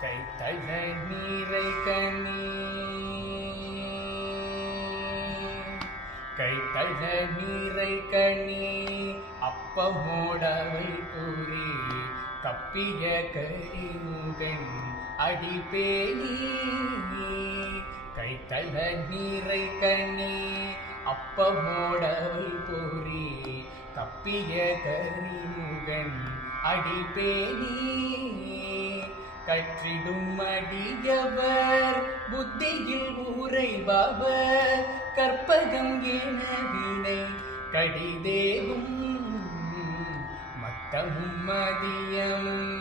கைத்தல நீரை கனி கைத்தல நீரை கனி அப்பமோடவை பூரி கப்பிய கரிமுகன் அடிப்பேணி கைத்தல நீரை கனி அப்பமோடவை பூரி கப்பிய கரிமுகன் அடிப்பேணி கற்றிடும் அடியவர் புத்தியில் உரைபவர் கற்பகம் என வினை கடிதேவும் மத்தமும் மதியமும்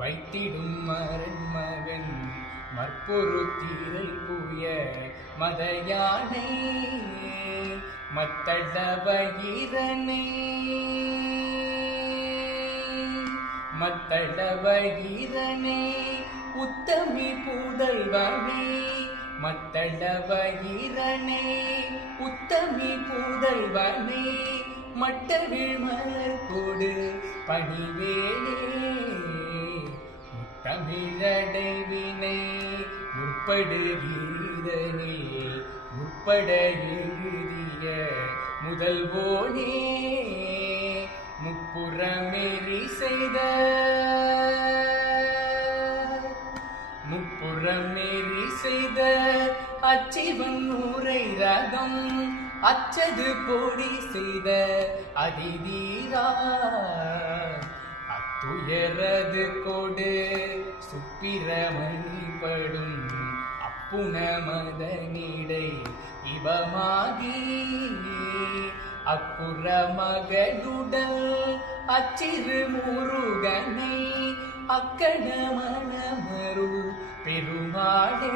வைத்திடும் மரண்மகன் மற்பொருத்திரை புய மதயானை மத்தளவயிரனை மத்தளவயிரனே உத்தமி புதல்வனே மத்தளவயிரனே உத்தமி புதல்வனே மட்டவிழ் மலர் கொடு பணிவேனே முத்தமிழடைவினை முற்படுகிறதனே முற்பட எழுதிய முதல்வோனே முப்புறமேறி செய்த அச்சிவன் நூரை ரகம் அச்சது பொடி செய்த அதிதீரா அத்துயரது கொடு சுப்பிரமணி படும் அப்புன மதனிடை இவமாகி அப்புற மகளுடல் அச்சிறு முருகனை அக்கட மனமருள் பெருமாளே